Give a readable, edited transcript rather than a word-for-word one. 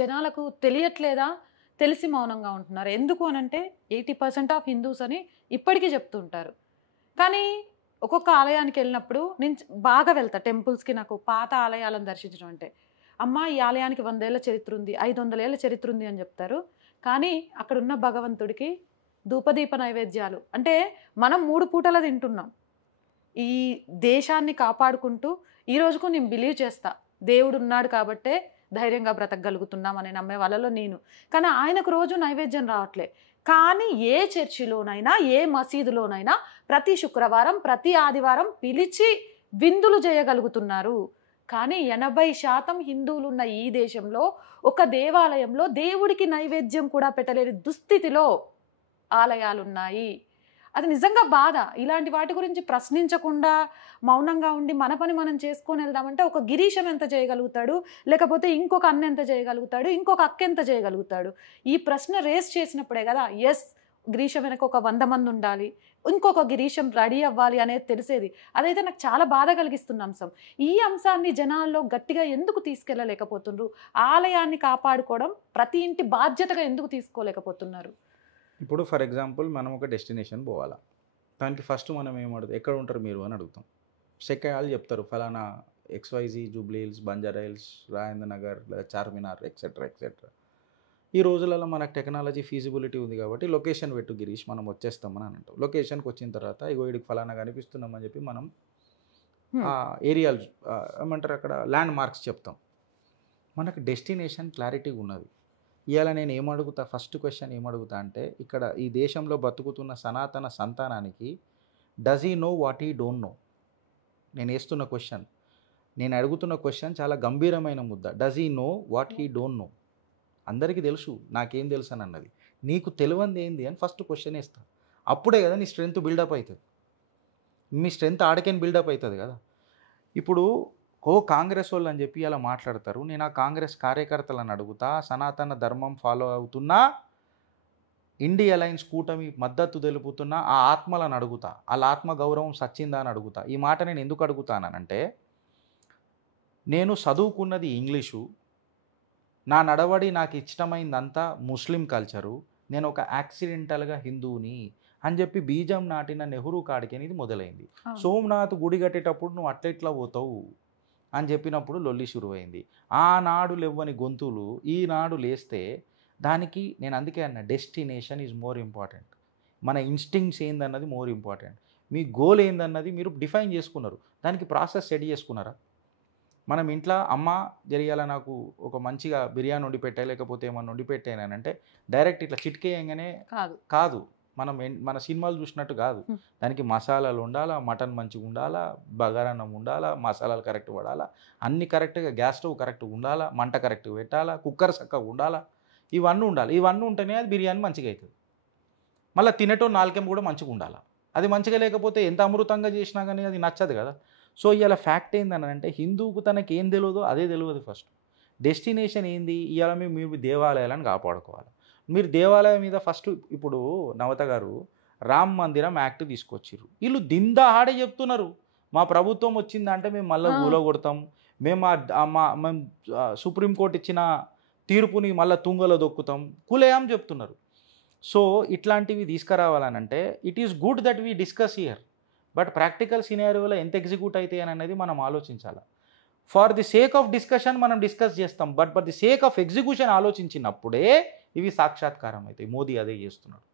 జనాలకు తెలియట్లేదా? తెలిసి మౌనంగా ఉంటున్నారు. ఎందుకు అనంటే 80% ఆఫ్ హిందూస్ అని ఇప్పటికీ చెప్తుంటారు. కానీ ఒక్కొక్క ఆలయానికెళ్ళినప్పుడు నేను బాగా వెళ్తా టెంపుల్స్‌కి. నాకు పాత ఆలయాలను దర్శించడం అంటే. అమ్మ ఈ ఆలయానికి 100 ఏళ్ల చరిత్ర ఉంది, 500 ఏళ్ల చరిత్ర ఉంది అని చెప్తారు. కానీ అక్కడున్న భగవంతుడికి ధూపదీప నైవేద్యాలు అంటే మనం 3 పూటలా తింటున్నాం. ఈ దేశాన్ని కాపాడుకుంటూ ఈ రోజుకు నేను బిలీవ్ చేస్తా. దేవుడున్నాడు కాబట్టే ధైర్యంగా బ్రతకగలుగుతున్నాం అని నమ్మే వాళ్ళలో నేను. కానీ ఆయనకు రోజు నైవేద్యం రావట్లే. కానీ ఏ చర్చిలోనైనా, ఏ మసీదులోనైనా ప్రతి శుక్రవారం, ప్రతి ఆదివారం పిలిచి విందులు చేయగలుగుతున్నారు. కానీ 80% హిందువులున్న ఈ దేశంలో ఒక దేవాలయంలో దేవుడికి నైవేద్యం కూడా పెట్టలేని దుస్థితిలో ఆలయాలున్నాయి. అది నిజంగా బాధ. ఇలాంటి వాటి గురించి ప్రశ్నించకుండా మౌనంగా ఉండి మన పని మనం చేసుకొని వెళ్దామంటే ఒక గిరీశం ఎంత చేయగలుగుతాడు? లేకపోతే ఇంకొక అన్న ఎంత చేయగలుగుతాడు? ఇంకొక అక్క ఎంత చేయగలుగుతాడు? ఈ ప్రశ్న రేస్ చేసినప్పుడే కదా గిరీశం వెనక ఒక 100 మంది ఉండాలి, ఇంకొక గిరీశం రెడీ అవ్వాలి అనేది తెలిసేది. అదైతే నాకు చాలా బాధ కలిగిస్తున్న అంశం. ఈ అంశాన్ని జనాల్లో గట్టిగా ఎందుకు తీసుకెళ్ళలేకపోతున్నారు? ఆలయాన్ని కాపాడుకోవడం ప్రతి ఇంటి బాధ్యతగా ఎందుకు తీసుకోలేకపోతున్నారు? ఇప్పుడు ఫర్ ఎగ్జాంపుల్ మనం ఒక డెస్టినేషన్ పోవాలా. దానికి ఫస్ట్ మనం ఏమడుగుతాం, ఎక్కడ ఉంటారు మీరు అని అడుగుతాం. సెకండ్ వాళ్ళు చెప్తారు ఫలానా XYZ, Jubilee hills, Banjara hills, Rajendra Nagar లేదా చార్మినార్ ఎక్సెట్రా ఎక్సెట్రా. ఈ రోజులలో మనకు టెక్నాలజీ ఫీజిబిలిటీ ఉంది కాబట్టి లొకేషన్ పెట్టు గిరీష్ మనం వచ్చేస్తామని అని అంటాం. లొకేషన్కి వచ్చిన తర్వాత ఇగో వీడికి ఫలానా కనిపిస్తున్నామని చెప్పి మనం ఆ ఏరియాలు ఏమంటారు అక్కడ ల్యాండ్ మార్క్స్ చెప్తాం. మనకు డెస్టినేషన్ క్లారిటీగా ఉన్నది. ఇవాళ నేను ఏమడుగుతా, ఫస్ట్ క్వశ్చన్ ఏమడుగుతా అంటే ఇక్కడ ఈ దేశంలో బతుకుతున్న సనాతన సంతానానికి does he know what he don't know? నేను వేస్తున్న క్వశ్చన్, నేను అడుగుతున్న క్వశ్చన్ చాలా గంభీరమైన ముద్ద. Does he know what he don't know? అందరికీ తెలుసు నాకేం తెలుసు అని అన్నది. నీకు తెలియంది ఏంది అని ఫస్ట్ క్వశ్చన్ వేస్తా. అప్పుడే కదా నీ స్ట్రెంత్ బిల్డప్ అవుతుంది. మీ స్ట్రెంత్ ఆడకేం బిల్డప్ అవుతుంది కదా. ఇప్పుడు కాంగ్రెస్ వాళ్ళు అని చెప్పి అలా మాట్లాడతారు. నేను ఆ కాంగ్రెస్ కార్యకర్తలను అడుగుతా, సనాతన ధర్మం ఫాలో అవుతున్నా, ఇండియా అలయన్స్ కూటమి మద్దతు తెలుపుతున్నా ఆ ఆత్మలను అడుగుతా, వాళ్ళ ఆత్మ గౌరవం సచ్చిందా అని అడుగుతా. ఈ మాట నేను ఎందుకు అడుగుతానంటే, నేను చదువుకున్నది ఇంగ్లీషు, నా నడవడి నాకు ఇష్టమైందంతా ముస్లిం కల్చరు, నేను ఒక యాక్సిడెంటల్గా హిందువుని అని చెప్పి బీజం నాటిన నెహ్రూ కాడికి అనేది మొదలైంది. సోమనాథ్ గుడి కట్టేటప్పుడు నువ్వు అట్లెట్లా పోతావు అని చెప్పినప్పుడు లొల్లి శురువైంది. ఆనాడు లేవని గొంతులు ఈనాడు లేస్తే దానికి నేను అందుకే అన్న డెస్టినేషన్ ఈజ్ మోర్ ఇంపార్టెంట్. మన ఇన్స్టింక్ట్స్ ఏందన్నది మోర్ ఇంపార్టెంట్. మీ గోల్ ఏందన్నది మీరు డిఫైన్ చేసుకున్నారు, దానికి ప్రాసెస్ సెట్ చేసుకున్నారా? మనం ఇంట్లో అమ్మ జరిగాల నాకు ఒక మంచిగా బిర్యానీ వండి పెట్టాయి లేకపోతే ఏమన్నా వండి పెట్టానంటే డైరెక్ట్ ఇట్లా చిటికేయంగానే కాదు. మన సినిమాలు చూసినట్టు కాదు. దానికి మసాలాలు ఉండాలా, మటన్ మంచిగా ఉండాలా, బగారన్నం ఉండాలా, మసాలాలు కరెక్ట్ పడాలా, అన్నీ కరెక్ట్గా, గ్యాస్ స్టవ్ కరెక్ట్గా ఉండాలా, మంట కరెక్ట్గా పెట్టాలా, కుక్కర్ చక్కగా ఉండాలా, ఇవన్నీ ఉండాలి. ఇవన్నీ ఉంటేనే అది బిర్యానీ మంచిగా అవుతుంది. మళ్ళీ తినేటో నాలుకేం కూడా మంచిగా ఉండాలా. అది మంచిగా లేకపోతే ఎంత అమృతంగా చేసినా కానీ అది నచ్చదు కదా. సో ఇవాళ ఫ్యాక్ట్ ఏందని అంటే హిందువుకు తనకి ఏం తెలియదో అదే తెలియదు. ఫస్ట్ డెస్టినేషన్ ఏంది? ఇవాళ మేము దేవాలయాలను కాపాడుకోవాలి. మీరు దేవాలయం మీద ఫస్ట్ ఇప్పుడు నవత గారు రామ్ మందిరం యాక్ట్ తీసుకొచ్చిర్రు. వీళ్ళు దిందా ఆడే చెప్తున్నారు మా ప్రభుత్వం వచ్చిందంటే మేము మళ్ళీ కూలగొడతాం, మేము సుప్రీంకోర్టు ఇచ్చిన తీర్పుని మళ్ళీ తుంగలో దొక్కుతాం, కులేయం చెప్తున్నారు. సో ఇట్లాంటివి తీసుకురావాలనంటే it is good that we discuss here, but practical సినారియోలో ఎంత ఎగ్జిక్యూట్ అవుతాయి అని అనేది మనం ఆలోచించాలి. For the sake of discussion మనం డిస్కస్ చేస్తాం, but for the sake of execution ఆలోచించినప్పుడే ఇవి సాక్షాత్కారం అవుతాయి. మోదీ అదే చేస్తున్నాడు.